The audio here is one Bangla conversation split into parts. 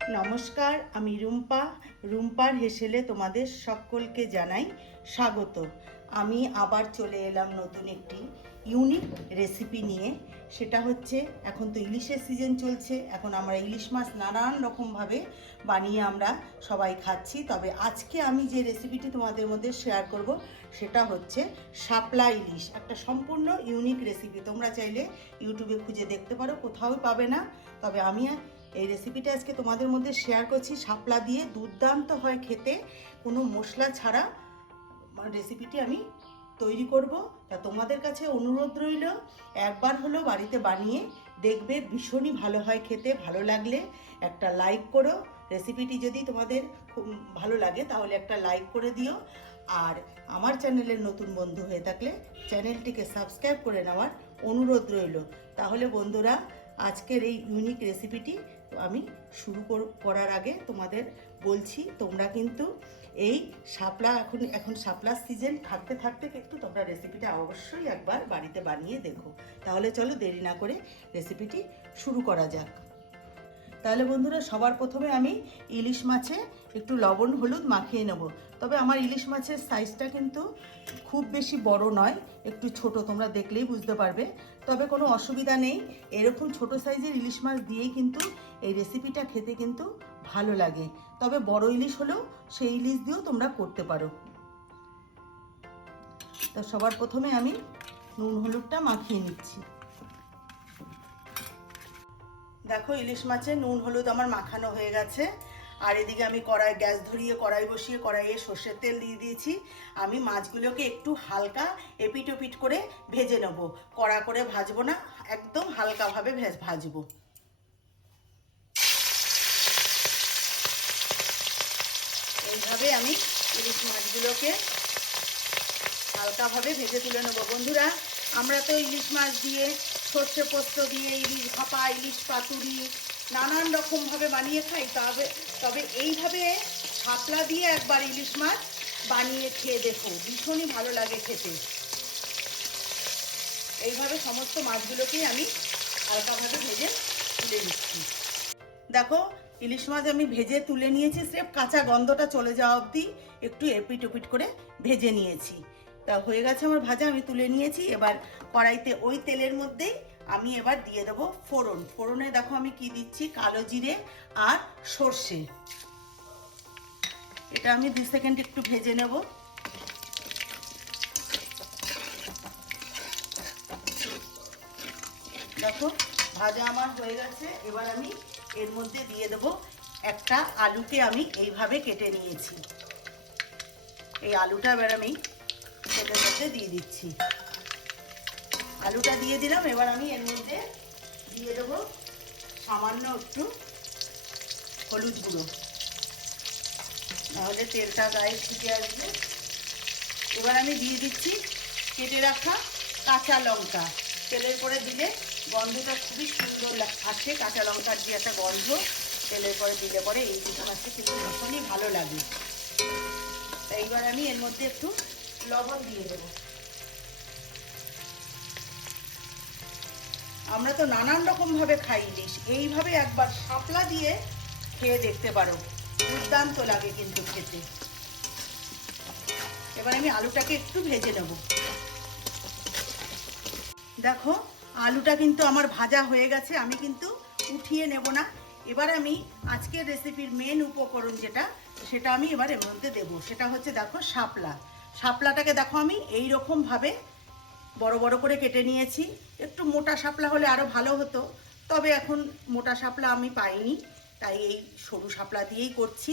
নমস্কার, আমি রুম্পার হেসেলে তোমাদের সকলকে জানাই স্বাগত। আমি আবার চলে এলাম নতুন একটি ইউনিক রেসিপি নিয়ে। সেটা হচ্ছে, এখন তো ইলিশের সিজন চলছে, এখন আমরা ইলিশ মাছ নানান রকমভাবে বানিয়ে আমরা সবাই খাচ্ছি। তবে আজকে আমি যে রেসিপিটি তোমাদের মধ্যে শেয়ার করব সেটা হচ্ছে শাপলা ইলিশ। একটা সম্পূর্ণ ইউনিক রেসিপি, তোমরা চাইলে ইউটিউবে খুঁজে দেখতে পারো, কোথাও পাবে না। তবে আমি এই রেসিপিটা আজকে তোমাদের মধ্যে শেয়ার করছি। শাপলা দিয়ে দুর্দান্ত হয় খেতে, কোনো মশলা ছাড়া রেসিপিটি আমি তৈরি করব। তা তোমাদের কাছে অনুরোধ রইল, একবার হলো বাড়িতে বানিয়ে দেখবে, ভীষণই ভালো হয় খেতে। ভালো লাগলে একটা লাইক করো। রেসিপিটি যদি তোমাদের খুব ভালো লাগে তাহলে একটা লাইক করে দিও। আর আমার চ্যানেলের নতুন বন্ধু হয়ে থাকলে চ্যানেলটিকে সাবস্ক্রাইব করে নেওয়ার অনুরোধ রইল। তাহলে বন্ধুরা, আজকের এই ইউনিক রেসিপিটি আমি শুরু করার আগে তোমাদের বলছি, তোমরা কিন্তু এই শাপলা এখন শাপলার সিজন থাকতে থাকতে কিন্তু তোমরা রেসিপিটা অবশ্যই একবার বাড়িতে বানিয়ে দেখো। তাহলে চলো দেরি না করে রেসিপিটি শুরু করা যাক। তাহলে বন্ধুরা, সবার প্রথমে আমি ইলিশ মাছে একটু লবণ হলুদ মাখিয়ে নেব। তবে আমার ইলিশ মাছের সাইজটা কিন্তু খুব বেশি বড় নয়, একটু ছোট, তোমরা দেখলেই বুঝতে পারবে। তবে কোনো অসুবিধা নেই, এরকম ছোট সাইজের ইলিশ মাছ দিয়েই কিন্তু এই রেসিপিটা খেতে কিন্তু ভালো লাগে। তবে বড় ইলিশ হলেও সেই ইলিশ দিয়েও তোমরা করতে পারো। তো সবার প্রথমে আমি নুন হলুদটা মাখিয়ে নিচ্ছি। দেখো, ইলিশ মাছে নুন হলুদ আমার মাখানো হয়ে গেছে। আর এদিকে আমি গ্যাস ধরিয়ে কড়াই বসিয়ে কড়াইয়ে সর্ষের তেল দিয়ে দিয়েছি। আমি মাছগুলোকে একটু হালকা এপিট ওপিট করে ভেজে নেব, কড়া করে ভাজবো না, একদম হালকাভাবে ভাজবো। এইভাবে আমি ইলিশ মাছগুলোকে হালকাভাবে ভেজে তুলে নেবো। বন্ধুরা, আমরা তো ইলিশ মাছ দিয়ে সর্ষে পোস্ত দিয়ে ইলিশ ভাপা, ইলিশ পাতুরি নানান রকমভাবে বানিয়ে খাই। তবে এইভাবে শাপলা দিয়ে একবার ইলিশ মাছ বানিয়ে খেয়ে দেখো, ভীষণই ভালো লাগে খেতে। এইভাবে সমস্ত মাছগুলোকেই আমি হালকাভাবে ভেজে তুলে নিচ্ছি। দেখো, ইলিশ মাছ আমি ভেজে তুলে নিয়েছি, স্রেফ কাঁচা গন্ধটা চলে যাওয়া অবধি একটু এপিট ওপিট করে ভেজে নিয়েছি। তা হয়ে গেছে আমার ভাজা, আমি তুলে নিয়েছি। এবার কড়াইতে ওই তেলের মধ্যেই আমি এবার দিয়ে দেবো ফোড়ন। ফোড়নে দেখো আমি কি দিচ্ছি, কালো জিরে আর সর্ষে। এটা আমি 2 সেকেন্ড একটু ভেজে নেব। দেখো, ভাজা আমার হয়ে গেছে। এবার আমি এর মধ্যে দিয়ে দেব একটা আলুকে আমি এইভাবে কেটে নিয়েছি। এই আলুটা এবার আমি তেলের মধ্যে দিয়ে দিচ্ছি। আলুটা দিয়ে দিলাম। এবার আমি এর মধ্যে দিয়ে দেবো সামান্য একটু হলুদ গুঁড়ো, নাহলে তেলটা গায়ে ছিটে আসবে। এবার আমি দিয়ে দিচ্ছি কেটে রাখা কাঁচা লঙ্কা। তেলের পরে দিলে গন্ধটা খুবই সুন্দর আসে, কাঁচা লঙ্কার যে একটা গন্ধ তেলের পরে দিলে পরে এই দুটো মাছটা কিন্তু ভীষণই ভালো লাগে। এইবার আমি এর মধ্যে একটু লবণ দিয়ে দেবো। আমরা তো নানান রকমভাবে খাই ইলিশ, এইভাবে একবার শাপলা দিয়ে খেয়ে দেখতে পারো, দুর্দান্ত লাগে কিন্তু খেতে। এবার আমি আলুটাকে একটু ভেজে নেব। দেখো, আলুটা কিন্তু আমার ভাজা হয়ে গেছে, আমি কিন্তু উঠিয়ে নেব না। এবার আমি আজকের রেসিপির মেন উপকরণ সেটা আমি এবার এর মধ্যে দেবো। সেটা হচ্ছে, দেখো, শাপলা। শাপলাটাকে দেখো আমি এই রকমভাবে বড় বড় করে কেটে নিয়েছি। একটু মোটা শাপলা হলে আরও ভালো হতো, তবে এখন মোটা শাপলা আমি পাইনি, তাই এই সরু শাপলা দিয়েই করছি।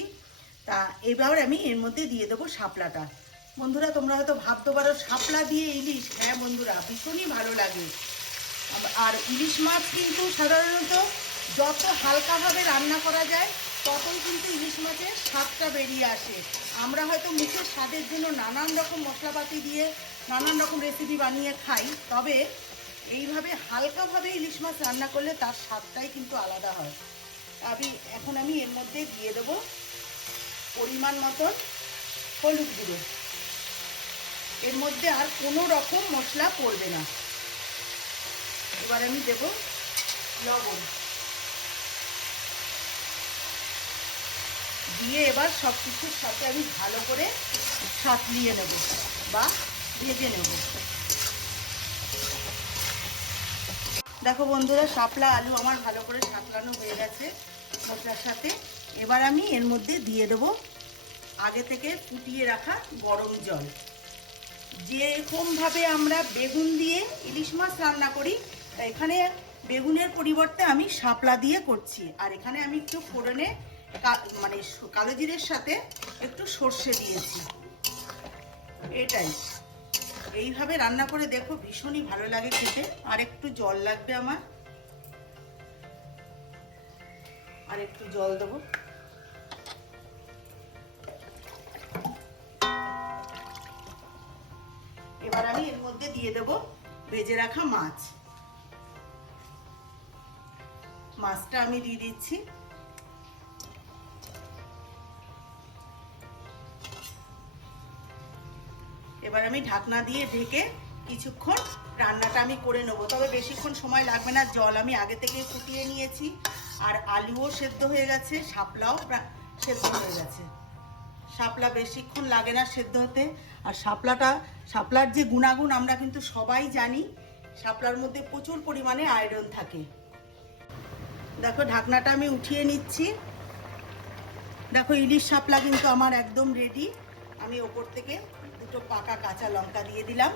তা এবার আমি এর মধ্যে দিয়ে দেবো শাপলাটা। বন্ধুরা, তোমরা হয়তো ভাবতে পারো শাপলা দিয়ে ইলিশ, হ্যাঁ বন্ধুরা, ভীষণই ভালো লাগে। আর ইলিশ মাছ কিন্তু সাধারণত যত হালকাভাবে রান্না করা যায় ততই কিন্তু ইলিশ মাছের স্বাদটা বেরিয়ে আসে। আমরা হয়তো মুখের স্বাদের জন্য নানান রকম মশলাপাতি দিয়ে নানান রকম রেসিপি বানিয়ে খাই, তবে এইভাবে হালকাভাবে ইলিশ মাছ রান্না করলে তার স্বাদটাই কিন্তু আলাদা হয়। এখন আমি এর মধ্যে দিয়ে দেবো পরিমাণ মতন হলুদ গুঁড়ো। এর মধ্যে আর কোনো রকম মশলা পড়বে না। এবার আমি দেব লবণ। দিয়ে এবার সব কিছুর সাথে আমি ভালো করে সাঁতলিয়ে নেব বা ভেজে নেব। দেখো বন্ধুরা, শাপলা আলু আমার ভালো করে সাঁতলানো হয়ে গেছে মশলার সাথে। এবার আমি এর মধ্যে দিয়ে দেবো আগে থেকে ফুটিয়ে রাখা গরম জল। যেরকমভাবে আমরা বেগুন দিয়ে ইলিশ মাছ রান্না করি, এখানে বেগুনের পরিবর্তে আমি শাপলা দিয়ে করছি। আর এখানে আমি একটু ফোড়নে মানে কালো জিরের সাথে একটু সর্ষে দিয়েছি। এটাই, এইভাবে রান্না করে দেখো, ভীষণই ভালো লাগে খেতে। আর একটু জল লাগবে আমার, আর একটু জল দেবো। এবার আমি এর মধ্যে দিয়ে দেবো ভেজে রাখা মাছ। মাছটা আমি দিয়ে দিচ্ছি। এবার আমি ঢাকনা দিয়ে ঢেকে কিছুক্ষণ রান্নাটা আমি করে নেবো। তবে বেশিক্ষণ সময় লাগবে না, জল আমি আগে থেকে ফুটিয়ে নিয়েছি। আর আলুও সেদ্ধ হয়ে গেছে, শাপলাও সেদ্ধ হয়ে গেছে। শাপলা বেশিক্ষণ লাগে না সেদ্ধ হতে। আর শাপলার যে গুণাগুণ আমরা কিন্তু সবাই জানি, শাপলার মধ্যে প্রচুর পরিমাণে আয়রন থাকে। দেখো ঢাকনাটা আমি উঠিয়ে নিচ্ছি। দেখো ইলিশ শাপলা কিন্তু আমার একদম রেডি। আমি ওপর থেকে দুটো পাকা কাঁচা লঙ্কা দিয়ে দিলাম।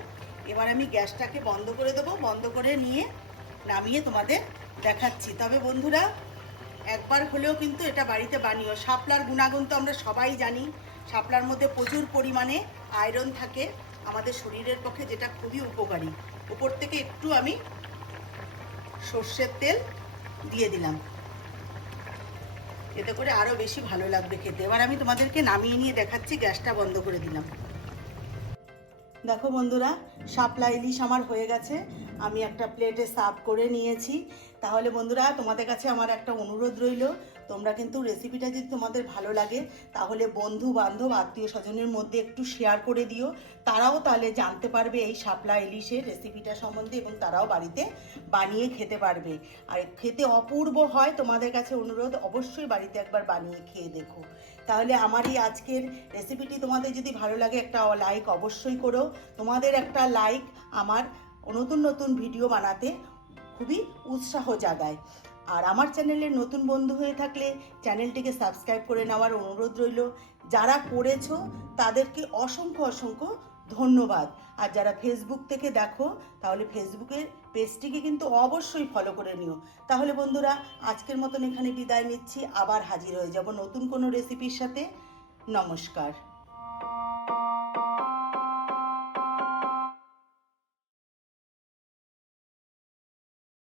এবার আমি গ্যাসটাকে বন্ধ করে দেবো। বন্ধ করে নিয়ে নামিয়ে তোমাদের দেখাচ্ছি। তবে বন্ধুরা, একবার হলেও কিন্তু এটা বাড়িতে বানিও। শাপলার গুণাগুণ তো আমরা সবাই জানি। শাপলার মধ্যে প্রচুর পরিমাণে আয়রন থাকে আমাদের শরীরের পক্ষে, যেটা খুবই উপকারী। উপর থেকে একটু আমি সর্ষের তেল দিয়ে দিলাম, এতে করে আরও বেশি ভালো লাগবে খেতে। এবার আমি তোমাদেরকে নামিয়ে নিয়ে দেখাচ্ছি। গ্যাসটা বন্ধ করে দিলাম। দেখো বন্ধুরা, শাপলা ইলিশ আমার হয়ে গেছে। আমি একটা প্লেটে সার্ভ করে নিয়েছি। তাহলে বন্ধুরা, তোমাদের কাছে আমার একটা অনুরোধ রইল, তোমরা কিন্তু রেসিপিটা যদি তোমাদের ভালো লাগে, তাহলে বন্ধু বান্ধব আত্মীয় স্বজনের মধ্যে একটু শেয়ার করে দিও। তারাও তাহলে জানতে পারবে এই শাপলা ইলিশের রেসিপিটা সম্বন্ধে, এবং তারাও বাড়িতে বানিয়ে খেতে পারবে। আর খেতে অপূর্ব হয়। তোমাদের কাছে অনুরোধ, অবশ্যই বাড়িতে একবার বানিয়ে খেয়ে দেখো। তাহলে আমার এই আজকের রেসিপিটি তোমাদের যদি ভালো লাগে, একটা লাইক অবশ্যই করো। তোমাদের একটা লাইক আমার নতুন নতুন ভিডিও বানাতে খুবই উৎসাহ জাগায়। আর আমার চ্যানেলের নতুন বন্ধু হয়ে থাকলে চ্যানেলটিকে সাবস্ক্রাইব করে নেওয়ার অনুরোধ রইল। যারা করেছো তাদেরকে অসংখ্য অসংখ্য ধন্যবাদ। আর যারা ফেসবুক থেকে দেখো, তাহলে ফেসবুকের পেজটিকে কিন্তু অবশ্যই ফলো করে নিও। তাহলে বন্ধুরা, আজকের মতন এখানে বিদায় নিচ্ছি। আবার হাজির হয়ে যাব নতুন কোনো রেসিপির সাথে। নমস্কার।